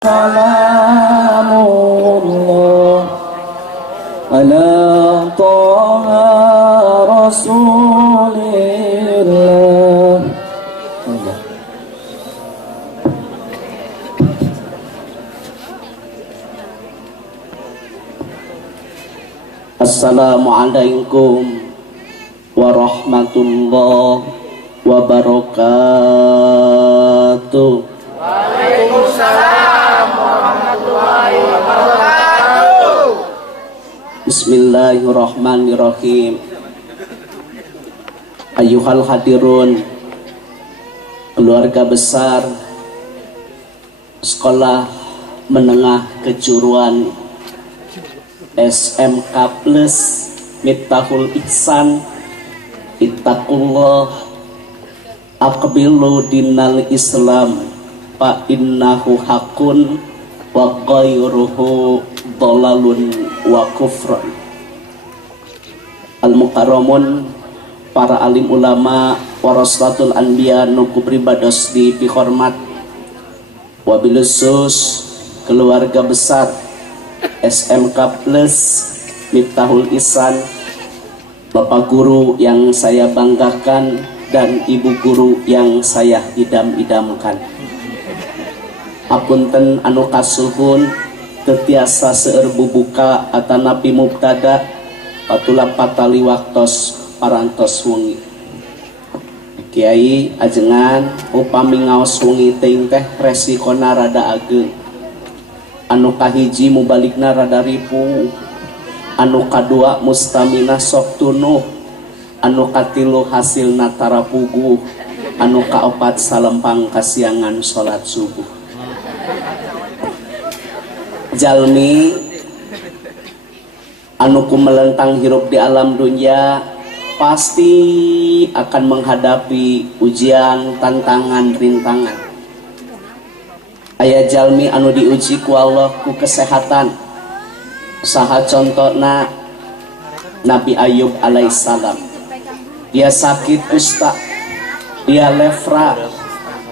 Salamullah ala Taha Rasulillah. Assalamualaikum warahmatullahi wabarakatuh. Waalaikumsalam warahmatullahi wabarakatuh. Bismillahirrahmanirrahim. Ayyuhal hadirun, keluarga besar Sekolah Menengah Kejuruan SMK Plus Miftahul Ihsan, ittaqullah aqbilu dinal Islam fa innahu hakun wa ghairuhu dhalalun wa kufran. Al-mukarramun, para alim ulama, warasatul anbiya nu kupribados di pihormat, wabil khusus keluarga besar SMK Plus Miftahul Ihsan, Bapak guru yang saya banggakan dan ibu guru yang saya idam-idamkan. Apunten anu kasuhun tetiasa seueur bubuka atanapi mubtada patula patali waktos parantos wengi. Kiai ajengan upami ngaos wengi teuing teh resikona rada ageung. Anu kahiji mubalikna rada ripu, anu kadua mustamina sok tunuh, anu katilu hasilna tarapuguh, anu kaopat salempang kasiangan salat subuh. Jalmi anu kumelentang hirup di alam dunia pasti akan menghadapi ujian, tantangan, rintangan. Aya jalmi anu diuji ku Allah ku kesehatan. Saha contohna Nabi Ayub alaihissalam. Dia sakit kusta, dia lefra,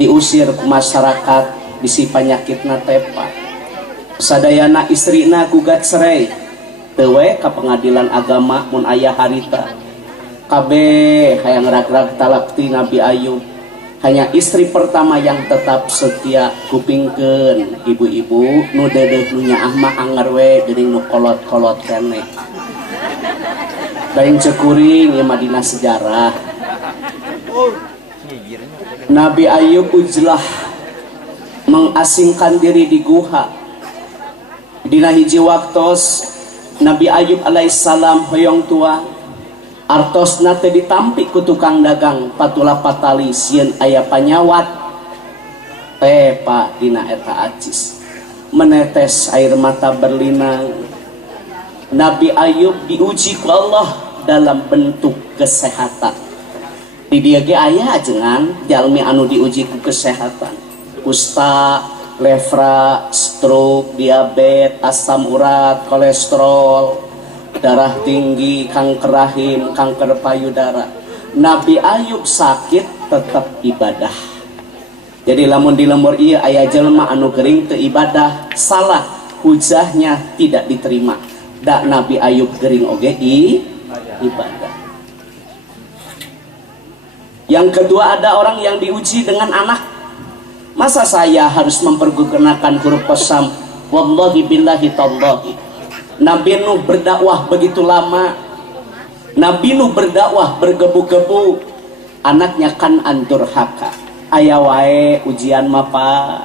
diusir ke masyarakat, bisi penyakitna tepa. Sadayana istrina gugat cerai, tewe ka pengadilan agama mun aya harita. Kabeh hayang ragrag talakti Nabi Ayub. Hanya istri pertama yang tetap setia kupingkeun ibu-ibu nu dedeh nu nyaah mah anger we geuning nu kolot-kolot keneh. Lain cekuring ieu mah dina sejarah. Nabi Ayub ujlah mengasingkan diri di guha. Dina hiji waktos Nabi Ayub alaihissalam hoyong tua artosna teu ditampi ku tukang dagang patula patali sieun aya panyawat tepa dina eta acis menetes air mata berlinang. Nabi Ayub diuji ku Allah dalam bentuk kesehatan. Di dieu ge aya ajengan jalmi anu diuji ku kesehatan, kusta, lefra, stroke, diabetes, asam urat, kolesterol, darah tinggi, kanker rahim, kanker payudara. Nabi Ayub sakit tetap ibadah. Jadi lamun di lemur ieu aya jelma anu gering teu ibadah, salah, hujahnya tidak diterima. Da Nabi Ayub gering oge ibadah. Yang kedua, ada orang yang diuji dengan anak. Masa saya harus mempergunakan huruf qasam? Wallahi billahi tallahi. Nabi Nuh berdakwah begitu lama. Nabi Nuh berdakwah bergebu-gebu. Anaknya Kan'an durhaka. Aya wae ujian mah Pak.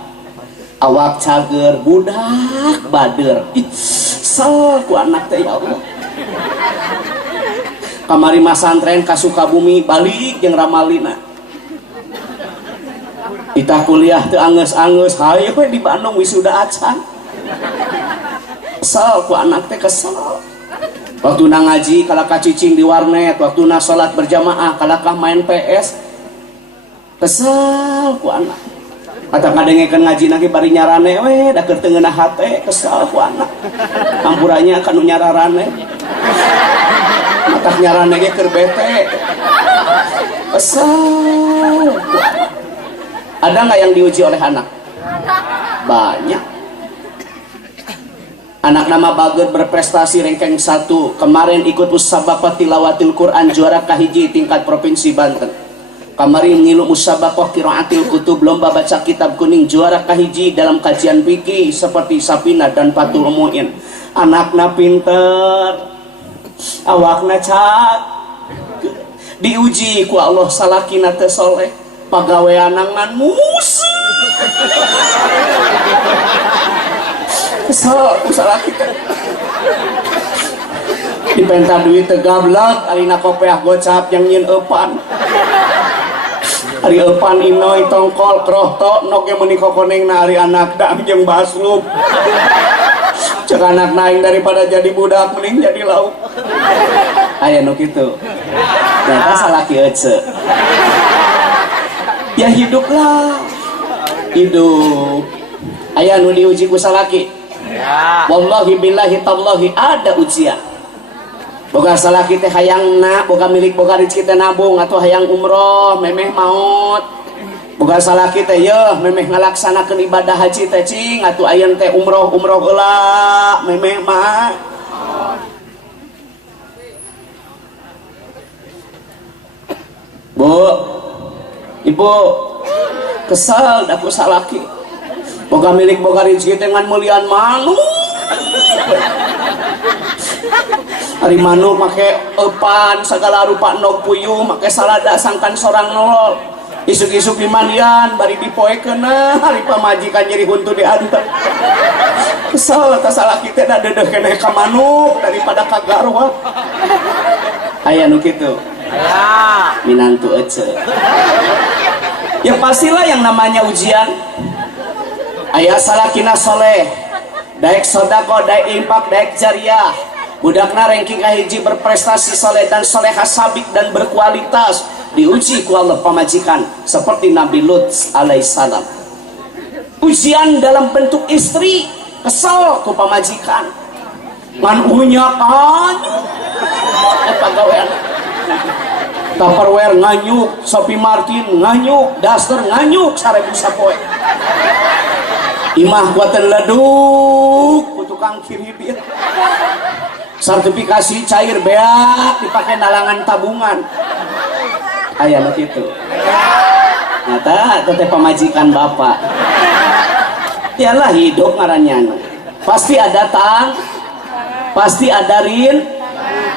Awak cager, budak bader. Sal ku anak teh ya Allah. Kamari masantren ka Sukabumi balik jeung Ramalina. Kita kuliah teu angeus-angeus, hayu we di Bandung wisuda acan. Kesel ku anak teh kesel. Waktu na ngaji kalakah cicing di warnet, waktu na salat berjamaah kalakah main PS. Kesel ku anak. Ata kadengekeun ngaji nagi bari nyarane we da keur teu ngeunah hate, kesel ku anak. Ampurannya kanu nyararane. Matah nyarane ge keur bete. Kesel ku anak. Ada nggak yang diuji oleh anak? Banyak. Anak nama bager berprestasi ranking 1. Kemarin ikut musabaqah tilawatil Quran juara kahiji tingkat provinsi Banten. Kemarin ngilu musabaqah qiraatil kutub lomba baca kitab kuning juara kahiji dalam kajian fikih seperti Sapina dan Fathul Muin. Anakna pinter, awakna cat, diuji ku Allah salakina teu soleh, pagaweana ngan musuh. Kesel usaha kita dipenta duit tegablak arina kopeah gocap yang nyin epan ari epan inoy tongkol krohto nok yang menikokoneng na ari anak dam jeung baslub cek anak naing daripada jadi budak mending jadi lauk aya nu kitu ternyata salaki ece ya hiduplah hidup aya nu diuji ku salaki. Wallahi billahi tallahi ada ujian. Boga salah kita hayangna, boga milik boga rezeki teh nabung atau hayang umroh memeh maut. Boga salah kita yeuh memeh ngalaksanakeun ibadah haji teh cing atuh ayeun teh umroh heula memeh mah. Bu, Ibu, kesal aku salaki. Boga milik boga rezeki dengan mulian manuk. Hari manuk make epan segala rupa nok puyuh make salada sangkan sorang nolol. Isuk-isuk di mandian bari dipoekeun hari pamajikan jadi huntu diantep. Kesel eta salaki teh da dedeh keneh ka manuk daripada ka garwa. Aya nu kitu. Aya. Minantu ece. Ya pastilah yang namanya ujian. Ayah salakina soleh, daek sodako, daek impak, daek jariah. Budakna ranking kahiji berprestasi soleh dan soleha sabik dan berkualitas diuji ku Allah pamajikan seperti Nabi Lut alaihissalam. Ujian dalam bentuk istri kesel ku pamajikan. Ngan unya kan, pagawean. Tupperware nganyuk, Sophie Martin nganyuk, Duster nganyuk, 1000 sapoe. Imah kuatan leduk ku tukang kiribit. Sertifikasi cair beak dipakai nalangan tabungan. Aya nu kitu. Nyata teh pamajikan bapak. Tialah hidup ngarannya. Pasti ada tang, pasti ada rin,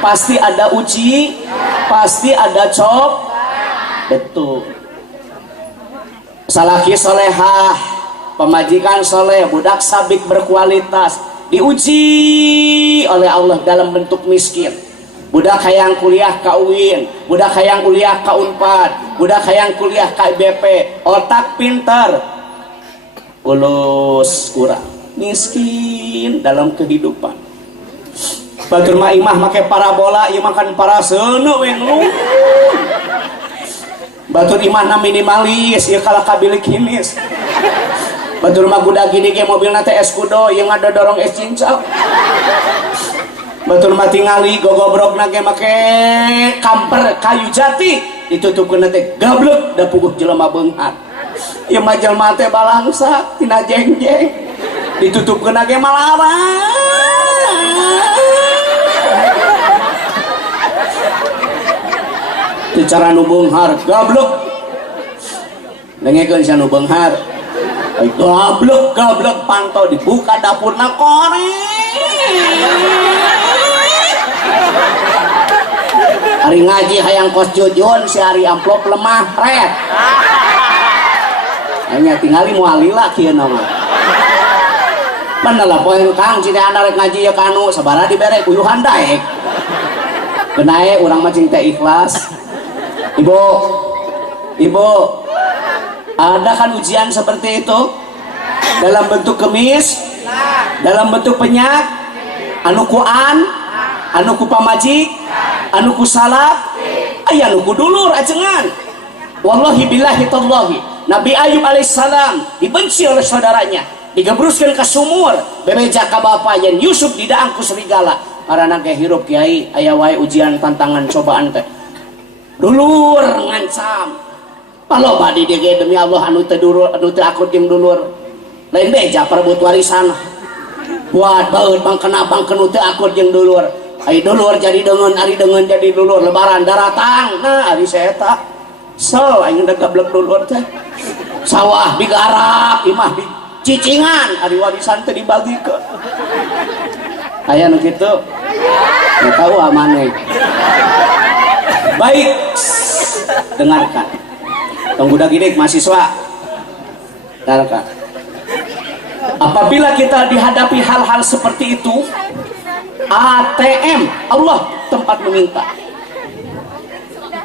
pasti ada uji, pasti ada cop. Betul. Salaki solehah, pemajikan soleh, budak sabik berkualitas diuji oleh Allah dalam bentuk miskin. Budak hayang kuliah ka UIN, budak hayang kuliah ka Unpad, budak hayang kuliah ka IBP, otak pintar, ulus kurang, miskin dalam kehidupan. Batur mah imah make parabola, ieu makan paraseuna we nu. Batur imah na minimalis, ieu kalah kabilik hinis. Batur mah budak gini ge mobilna teh es kudo yang ada dorong es cincau. Batur mah tingali gogobrokna ge make kamper kayu jati ditutupkeun teh gablek da puguh jelema beunghar. Ieu mah jelema teh balangsa tina jengjeng ditutupkeun ge malarang. Teu cara nu beunghar gablek. Dengekeun sia nu beunghar. Gablek pantau dibuka dapurna korek. Hari ngaji hayang kos jujun si hari amplop lemah red. Hanya tinggali mualila kieu nama. Mana lah poin kang cina anak ngaji ya kanu sabara dibere kuyuhan daek. Benae urang macing teh ikhlas. Ibu, ada kan ujian seperti itu dalam bentuk kemis, dalam bentuk penyak, anu kuan, anu ku pamajik, anu ku salak, aya anu ku dulur ajengan. Wallahi billahi tallahi, Nabi Ayub alaihissalam dibenci oleh saudaranya, digebruskeun ka sumur, bebeja ka bapa yen Yusuf didaang ku serigala. Karena ge hirup kiai aya wae ujian tantangan cobaan teh. Dulur ngancam. Kalau badi dia demi Allah anu teu dulur anu teu akut jeung dulur. Lain beja perebut warisan. buat baut bang kenu teu akur jeung dulur. Ai dulur jadi dengan, ari dengan jadi dulur, lebaran daratang. Nah, ari saya so aing da gablek dulur teh. Sawah digarap, imah dicicingan, ari warisan teh dibagikeun. Aya nu kitu? Ya tahu amane. Baik, dengarkan. Tunggu dagidik mahasiswa. Dengarkan. Apabila kita dihadapi hal-hal seperti itu, ATM, Allah tempat meminta.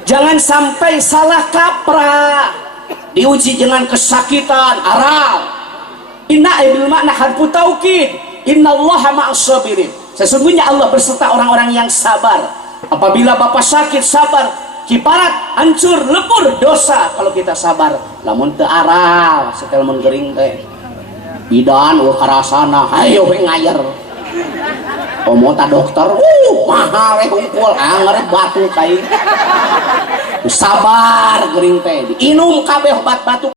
Jangan sampai salah kaprah, diuji dengan kesakitan, aral. Inna bil makna harfu taukid. Innallaha ma'as sabirin. Sesungguhnya Allah berserta orang-orang yang sabar. Apabila bapak sakit, sabar. Kiparat hancur lebur dosa kalau kita sabar. Lamun teu aral, setel mun gering teh. Bidan karasana, hayo we ngayer. Omota dokter, mahal we hungkul, anggar batu kai. Sabar gering teh, inum kabeh obat batu.